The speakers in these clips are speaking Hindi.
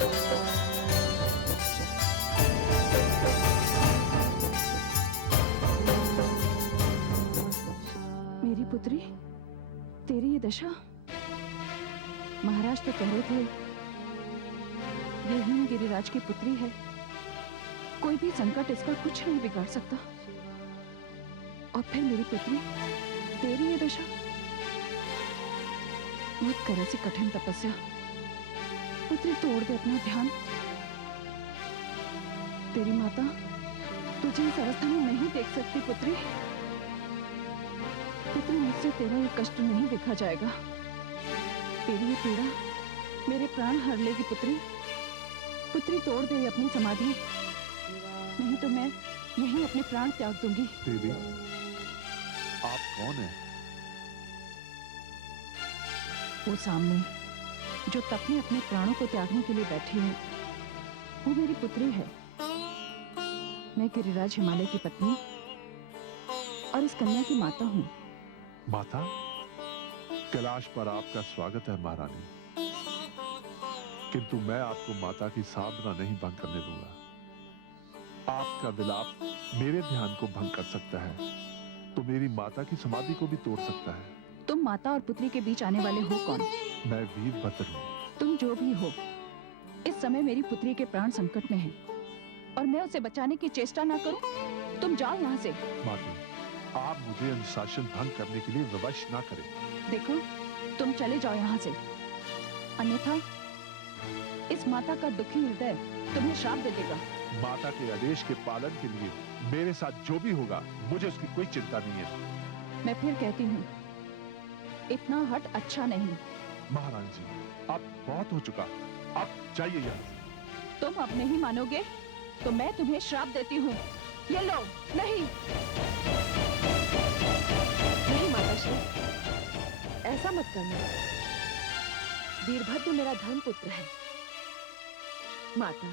मेरी पुत्री, तेरी ये दशा। महाराज तो कह रहे थे ये ही गिरिराज की पुत्री है, कोई भी संकट इसका कुछ नहीं बिगाड़ सकता। और फिर मेरी पुत्री, तेरी ये दशा। मत कर ऐसी कठिन तपस्या पुत्री, तोड़ दे अपना ध्यान। तेरी माता तुझे इस अवस्था में नहीं देख सकती पुत्री। पुत्री, मुझसे तेरा ये कष्ट नहीं देखा जाएगा। तेरी ये पीड़ा मेरे प्राण हर लेगी पुत्री। पुत्री, तोड़ दे अपनी समाधि, नहीं तो मैं यहीं अपने प्राण त्याग दूंगी। देवी, आप कौन हैं? वो सामने जो तप में अपने प्राणों को त्यागने के लिए बैठी है, वो मेरी पुत्री है। मैं गिरिराज हिमालय की पत्नी और इस कन्या की माता हूँ। माता, कैलाश पर आपका स्वागत है महारानी, किंतु मैं आपको माता की साधना नहीं भंग करने दूंगा। आपका विलाप मेरे ध्यान को भंग कर सकता है, तो मेरी माता की समाधि को भी तोड़ सकता है। तुम माता और पुत्री के बीच आने वाले हो कौन? मैं वीरभद्र हूँ। तुम जो भी हो, इस समय मेरी पुत्री के प्राण संकट में हैं, और मैं उसे बचाने की चेष्टा ना करूं? तुम जाओ यहाँ से। माता, आप मुझे अनुशासन भंग करने के लिए विवश ना करें। देखो, तुम चले जाओ यहाँ से, अन्यथा इस माता का दुखी हृदय तुम्हें श्राप दे देगा। माता के आदेश के पालन के लिए मेरे साथ जो भी होगा, मुझे उसकी कोई चिंता नहीं है। मैं फिर कहती हूँ, इतना हट अच्छा नहीं। महारानी जी, अब बहुत हो चुका, अब जाइए यहाँ से। तुम अब नहीं मानोगे तो मैं तुम्हें श्राप देती हूँ। ये लो। नहीं नहीं माताश्री, ऐसा मत करना। वीरभद्र मेरा धर्मपुत्र है। माता,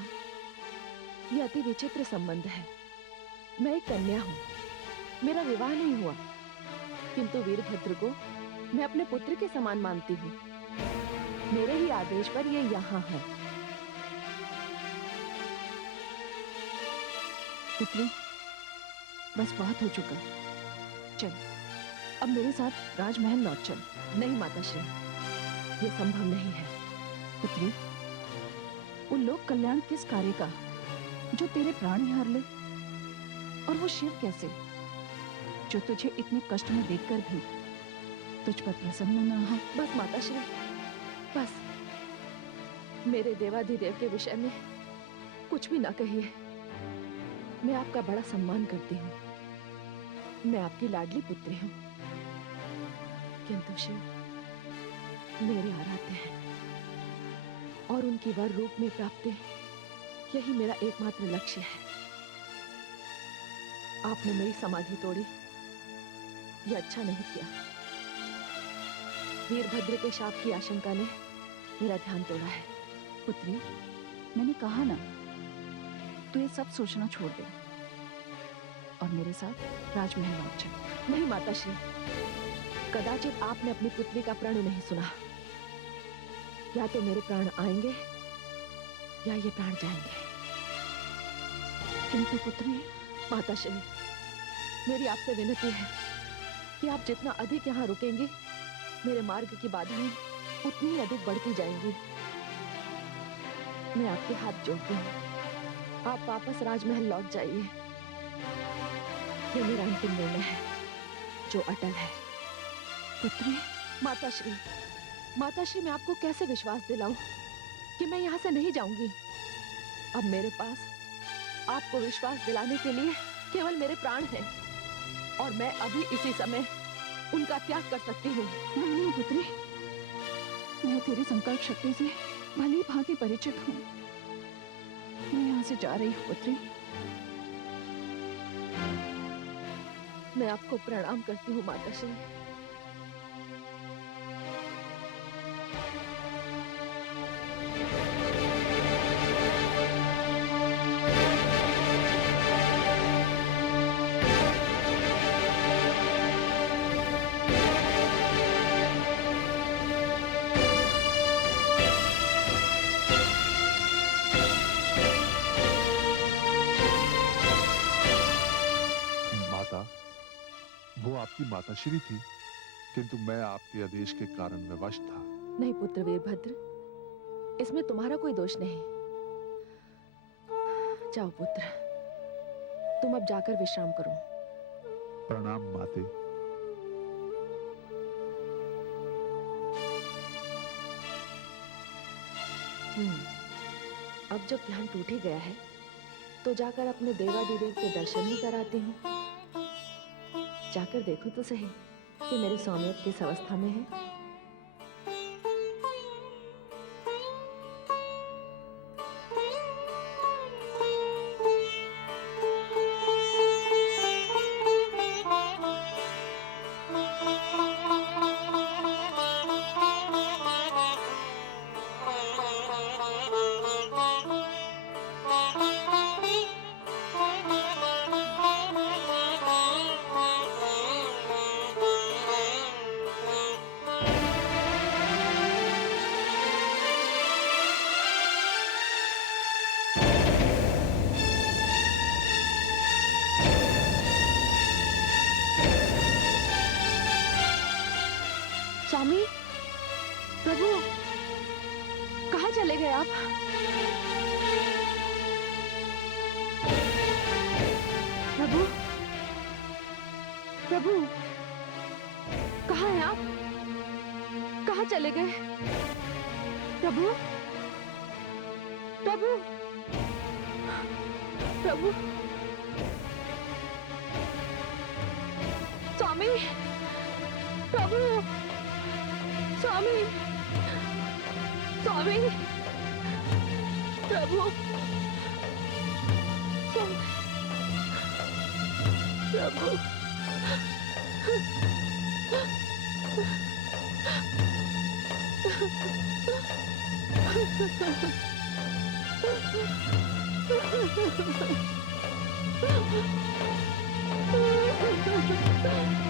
यह अति विचित्र संबंध है। मैं एक कन्या हूँ, मेरा विवाह नहीं हुआ, किंतु वीरभद्र को मैं अपने पुत्र के समान मानती हूँ। मेरे ही आदेश पर ये यहाँ है। पुत्री, बस बहुत हो चुका। चल, अब मेरे साथ राजमहल लौट चल। नहीं माताश्री, ये संभव नहीं है। पुत्री, वो लोक कल्याण किस कार्य का जो तेरे प्राण ही हर ले? और वो शिव कैसे, जो तुझे इतने कष्ट में देखकर भी तुझ पर प्रसन्न न हो? बस माताश्री, बस मेरे देवाधिदेव के विषय में कुछ भी ना कहिए। मैं आपका बड़ा सम्मान करती हूँ। मैं आपकी लाडली पुत्री हूँ, किंतु शिव मेरे आराध्य हैं, और उनकी वर रूप में प्राप्ति यही मेरा एकमात्र लक्ष्य है। आपने मेरी समाधि तोड़ी, यह अच्छा नहीं किया। वीरभद्र के शाप की आशंका ने मेरा ध्यान तोड़ा है। पुत्री, मैंने कहा ना, तू ये सब सोचना छोड़ दे और मेरे साथ राजमहल लौट चल। नहीं माताश्री, कदाचित आपने अपनी पुत्री का प्रण नहीं सुना। या तो मेरे प्राण आएंगे या ये प्राण जाएंगे। किंतु पुत्री, माताश्री, मेरी आपसे विनती है कि आप जितना अधिक यहाँ रुकेंगी, मेरे मार्ग की बाधाएं उतनी ही अधिक बढ़ती जाएंगी। मैं आपके हाथ जोड़ती हूँ, आप वापस राजमहल लौट जाइए। ये मेरा अंतिम निर्णय है, जो अटल है। पुत्री, माताश्री, माताश्री, मैं आपको कैसे विश्वास दिलाऊं कि मैं यहाँ से नहीं जाऊंगी? अब मेरे पास आपको विश्वास दिलाने के लिए केवल मेरे प्राण हैं, और मैं अभी इसी समय उनका त्याग कर सकती हूँ। नहीं पुत्री, मैं तेरी संकल्प शक्ति से भली भांति परिचित हूँ। मैं यहाँ से जा रही हूँ पुत्री। मैं आपको प्रणाम करती हूँ माताश्री। आपकी माताश्री थी, किंतु मैं आपके आदेश के कारण विवश था। नहीं पुत्र वीरभद्र, इसमें तुम्हारा कोई दोष नहीं। जाओ पुत्र, तुम अब जाकर विश्राम करो। प्रणाम माते। अब जब ध्यान टूट ही गया है तो जाकर अपने देवाधिदेव के दर्शन ही कराती हूँ। जाकर देखो तो सही कि मेरे स्वामी अब किस अवस्था में है। स्वामी, प्रभु, कहाँ चले गए आप? प्रभु, प्रभु, कहाँ हैं आप? कहाँ चले गए? प्रभु, प्रभु, प्रभु, स्वामी, प्रभु, स्वामी, स्वामी, प्रभु, स्वामी, प्रभु,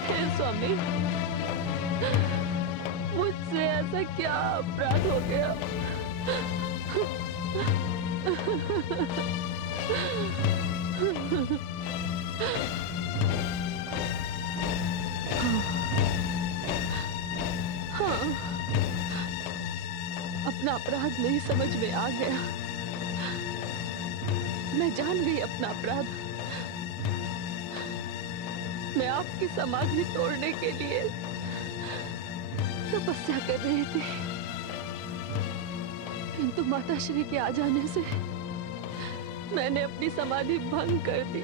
हे स्वामी, मुझसे ऐसा क्या अपराध हो गया? हाँ, अपना अपराध नहीं समझ में आ गया। मैं जान गई अपना अपराध। मैं आपकी समाधि तोड़ने के लिए तपस्या कर रही थी, किंतु माताश्री के आ जाने से मैंने अपनी समाधि भंग कर दी।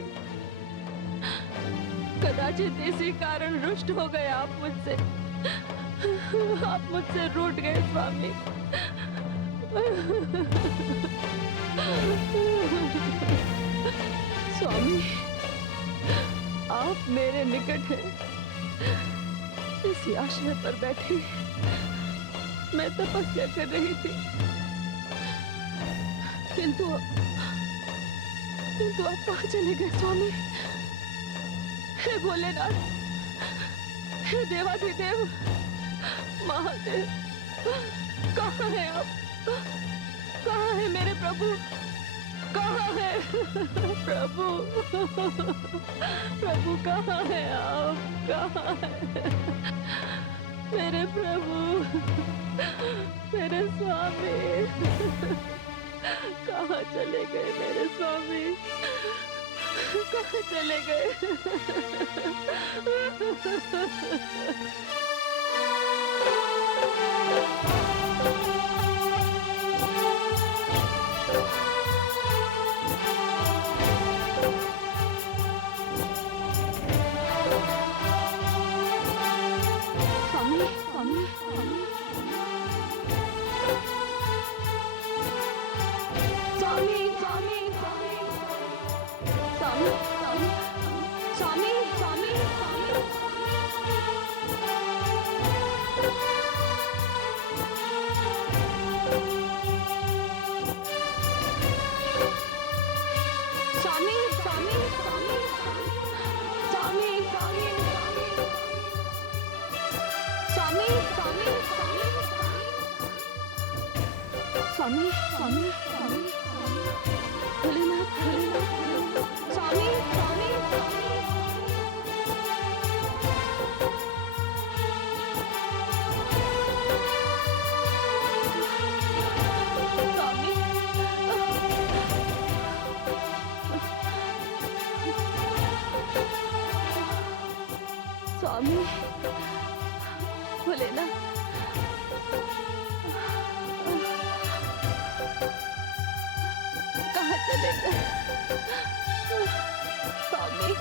कदाचित इसी कारण रुष्ट हो गए आप मुझसे। आप मुझसे रूठ गए स्वामी। स्वामी, आप मेरे निकट हैं। इसी आश्रय पर बैठी मैं तपस्या कर रही थी, किंतु आप कहाँ चले गए स्वामी? हे भोलेनाथ, हे देवाधिदेव, महादेव, कहाँ है आप? कहाँ है मेरे प्रभु? कहाँ है प्रभु? प्रभु कहाँ है आप? कहाँ है मेरे प्रभु, मेरे स्वामी? कहाँ चले गए मेरे स्वामी? कहाँ चले गए? स्वामी, स्वामी, स्वामी, भोलेनाथ, भोलेनाथ, स्वामी, स्वामी, स्वामी, स्वामी बोले ना, कहाँ चले गए स्वामी?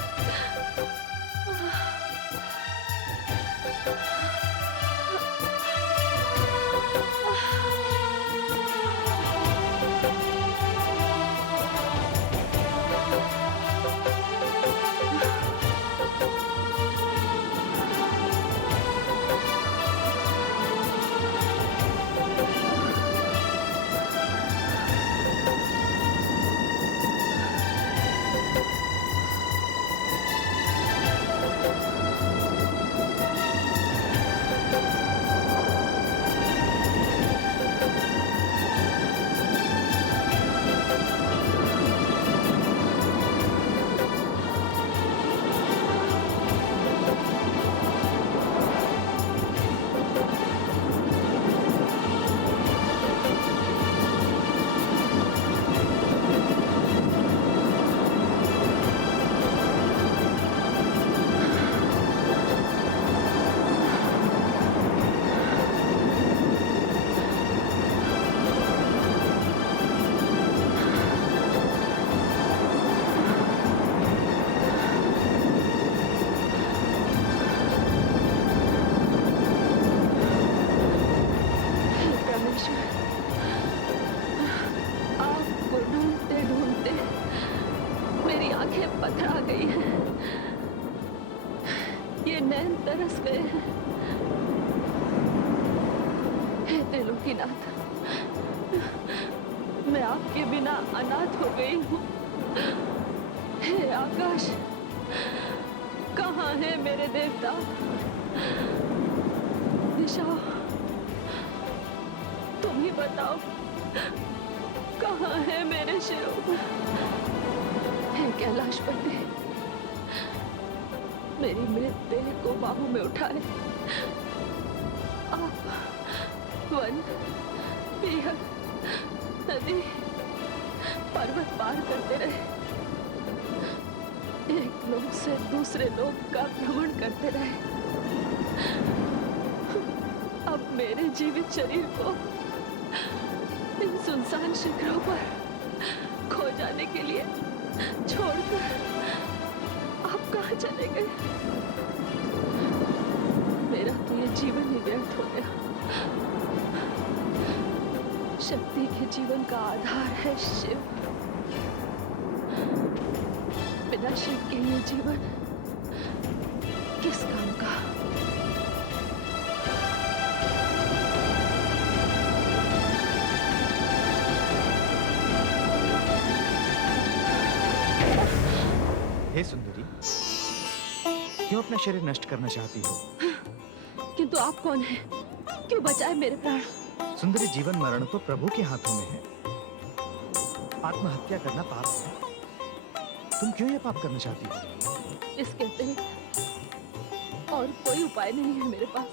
आपको ढूंढते ढूंढते मेरी आंखें पथरा गई हैं, ये नैन तरस गए हैं। हे त्रिलोकीनाथ, मैं आपके बिना अनाथ हो गई हूँ। हे आकाश, कहाँ है मेरे देवता? दिशाओ, तुम ही बताओ, कहाँ है मेरे शिव? हे कैलाशपति, मेरी मृत देह को बाहों में उठाए आप वन, पीहर, नदी, पर्वत पार करते रहे, एक लोक से दूसरे लोक का भ्रमण करते रहे। अब मेरे जीवित शरीर को इन सुनसान शिखरों पर खो जाने के लिए छोड़कर आप कहाँ चले गए? मेरा तो ये जीवन ही व्यर्थ हो गया। शक्ति के जीवन का आधार है शिव। बिना शिव के ये जीवन किस काम का? हे सुंदरी, क्यों अपना शरीर नष्ट करना चाहती हो? किंतु आप कौन हैं? क्यों बचाए मेरे प्राण? सुंदरी, जीवन मरण तो प्रभु के हाथों में है। आत्महत्या करना पाप है। तुम क्यों यह पाप करना चाहती हो? इसके अतिरिक्त और कोई उपाय नहीं है मेरे पास।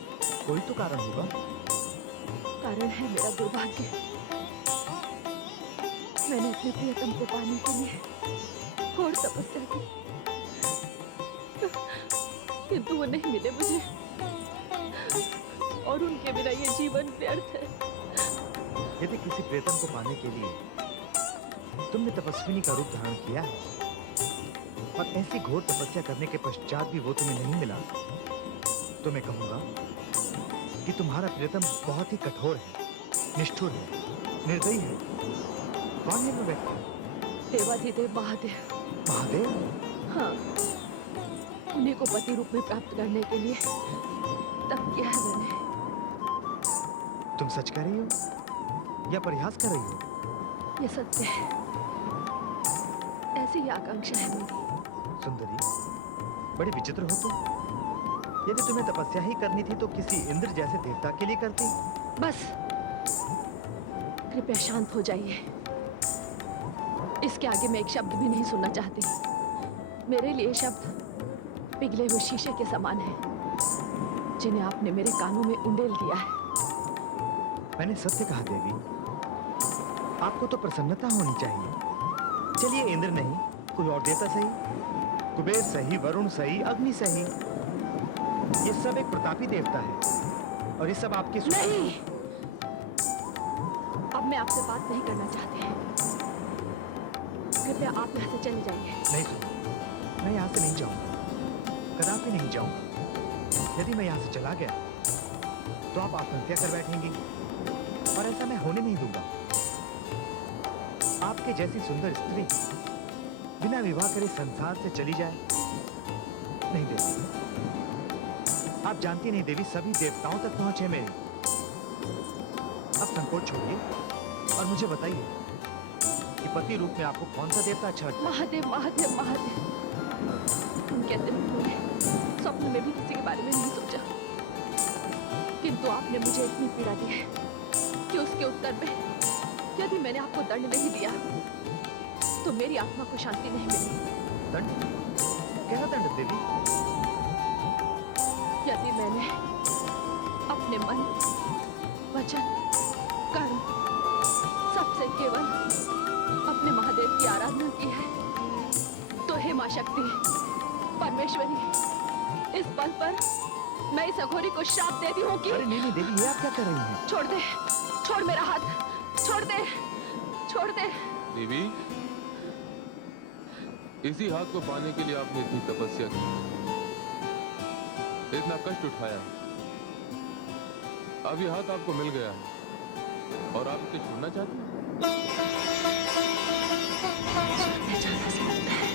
कोई तो कारण होगा। कारण है मेरा दुर्भाग्य। मैंने अपने प्रियतम को पाने के लिए घोर तपस्या की, किंतु वो नहीं मिले मुझे, और उनके बिना ये जीवन व्यर्थ है। यदि किसी प्रियतम को पाने के लिए तुमने तपस्विनी का रूप धारण किया है और ऐसी घोर तपस्या करने के पश्चात भी वो तुम्हें नहीं मिला, तो मैं कहूंगा कि तुम्हारा प्रियतम बहुत ही कठोर है, निष्ठुर है, निर्दयी है। कौन है वो व्यक्ति? देवाधिदेव महादेव। महादेव? हाँ, उन्हीं को पति रूप में प्राप्त करने के लिए तप किया है मैंने। तुम सच कह रही हो या परिहास कर रही हो? ये सत्य है, ऐसी ही आकांक्षा है मेरी। सुंदरी, बड़ी विचित्र हो तुम। यदि तुम्हें तपस्या ही करनी थी तो किसी इंद्र जैसे देवता के लिए करती। बस, कृपया शांत हो जाइए। इसके आगे मैं एक शब्द भी नहीं सुनना चाहती। मेरे लिए शब्द पिघले हुए शीशे के समान है, जिन्हें आपने मेरे कानों में उंडेल दिया है। मैंने सत्य कहा देवी। आपको तो प्रसन्नता होनी चाहिए। चलिए, इंद्र नहीं, कोई और देवता सही, कुबेर सही, वरुण सही, अग्नि सही, ये सब एक प्रतापी देवता है और ये सब आपके नहीं, अब मैं आपसे बात नहीं करना चाहती। कृपया आप यहाँ से चले जाइए। नहीं सुनो, मैं यहाँ से नहीं जाऊंगा, कदापि नहीं जाऊंगा। यदि मैं यहाँ से चला गया तो आप आत्महत्या कर बैठेंगी और ऐसा मैं होने नहीं दूंगा। आपके जैसी सुंदर स्त्री बिना विवाह करे संसार से चली जाए, नहीं देवी। आप जानती नहीं देवी, सभी देवताओं तक पहुंच है मेरी। अब संकोच छोड़िए और मुझे बताइए कि पति रूप में आपको कौन सा देवता अच्छा लगता है? महादेव, महादेव, महादेव। उनके अंतिम दिनों में स्वप्न में भी किसी के बारे में नहीं सोचा, किंतु आपने मुझे इतनी पीड़ा दी है कि उसके उत्तर में यदि मैंने आपको दंड नहीं दिया तो मेरी आत्मा को शांति नहीं मिली। दंड? कैसा दंड देवी? यदि मैंने अपने मन, वचन, कर्म सबसे केवल अपने महादेव की आराधना की है तो हे मां शक्ति, परमेश्वरी, इस पल पर मैं इस अघोरी को श्राप देती हूँ कि अरे नहीं नहीं देवी, ये आप क्या कर रही हैं? छोड़ दे, छोड़ मेरा हाथ, छोड़ दे, छोड़ दे। देवी, इसी हाथ को पाने के लिए आपने इतनी तपस्या की, इतना कष्ट उठाया, अब ये हाथ आपको मिल गया है और आप इसे छोड़ना चाहते हैं? छोड़ने जाना से लगता है।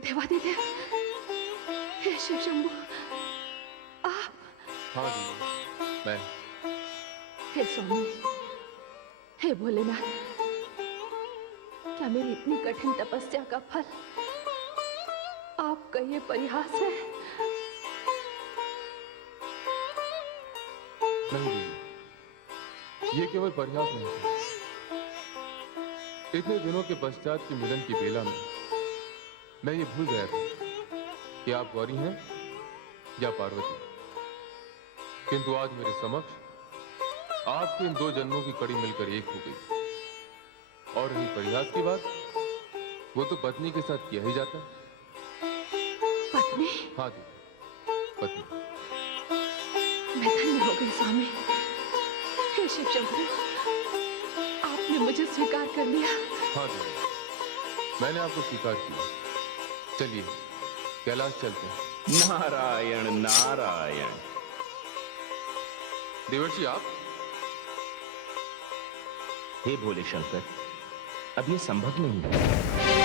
देवादिदेव, हे शिव शंभु, आप? हाँ देवी, मैं। हे स्वामी, हे भोलेनाथ, क्या मेरी इतनी कठिन तपस्या का फल आपका ये परिहास है? नहीं देवी, ये केवल परिहास नहीं है। इतने दिनों के पश्चात की मिलन की बेला में मैं ये भूल गया था कि आप गौरी हैं या पार्वती, किंतु आज मेरे समक्ष आपके इन दो जन्मों की कड़ी मिलकर एक हो गई। और रही परिहास की बात, वो तो पत्नी के साथ किया ही जाता है। पत्नी? हाँ जी, पत्नी। मैं धन्य हो गई स्वामी। हे शिव शंभु, आपने मुझे स्वीकार कर लिया। हाँ जी, मैंने आपको स्वीकार किया। चलिए कैलाश चलते हैं। नारायण नारायण। देवर्षि आप? हे भोले शंकर, अब ये संभव नहीं है।